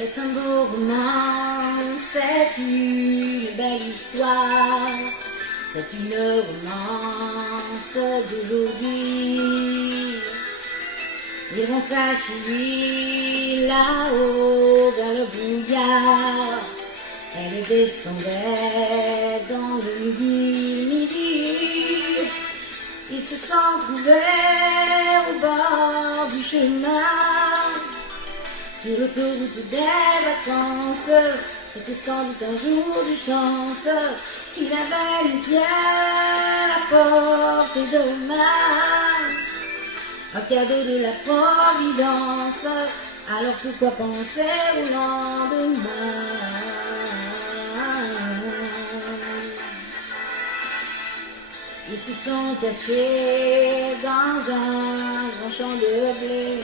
C'est un beau roman, c'est une belle histoire, c'est une romance d'aujourd'hui. Ils vont cracher là-haut vers le brouillard. Elle descendait dans le midi. Ils se sont trouvés au bord du chemin, sur l'autoroute des vacances. C'était sans doute un jour de chance qu'il avait le ciel à portée de main, un cadeau de la Providence. Alors pourquoi penser au lendemain? Ils se sont cachés dans un grand champ de blé,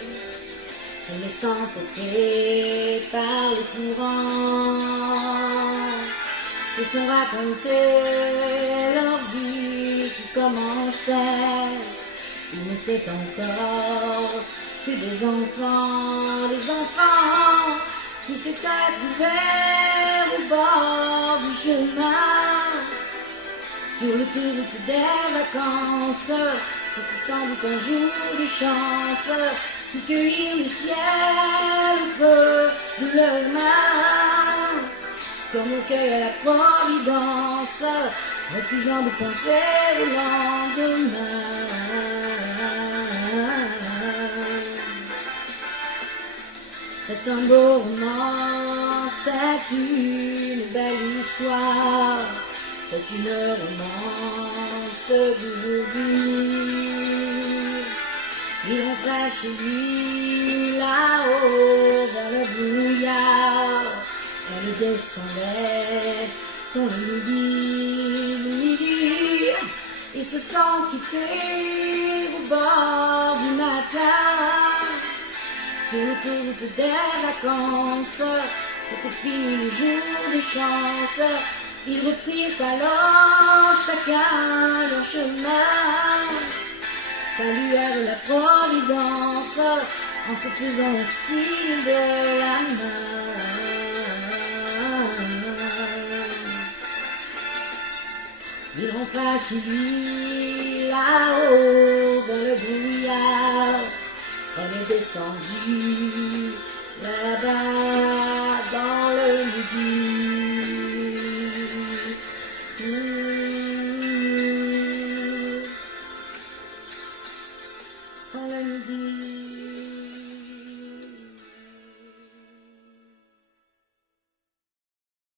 se laissant porter par le courant, se sont raconté leur vie qui commençait. Ils n'étaient encore que des enfants qui s'étaient trouvés au bord du chemin, sur l'autoroute des vacances. C'était sans doute un jour de chance qui cueillirent le ciel au creux de leurs mains, comme on cueille à la Providence, refusant de penser au lendemain. C'est un beau roman, c'est une belle histoire, c'est une romance d'aujourd'hui. Ils rentraient chez lui là-haut vers le brouillard. Elle descendait dans le midi. Ils se sont quittés au bord du matin, sur l'autoroute des vacances. C'était fini le jour de chance. Ils reprirent alors chacun leur chemin, saluèrent la Providence en se faisant le style de la main. Il rentra chez lui là-haut dans le brouillard. Elle est descendue là-bas dans le midi. Dans le midi.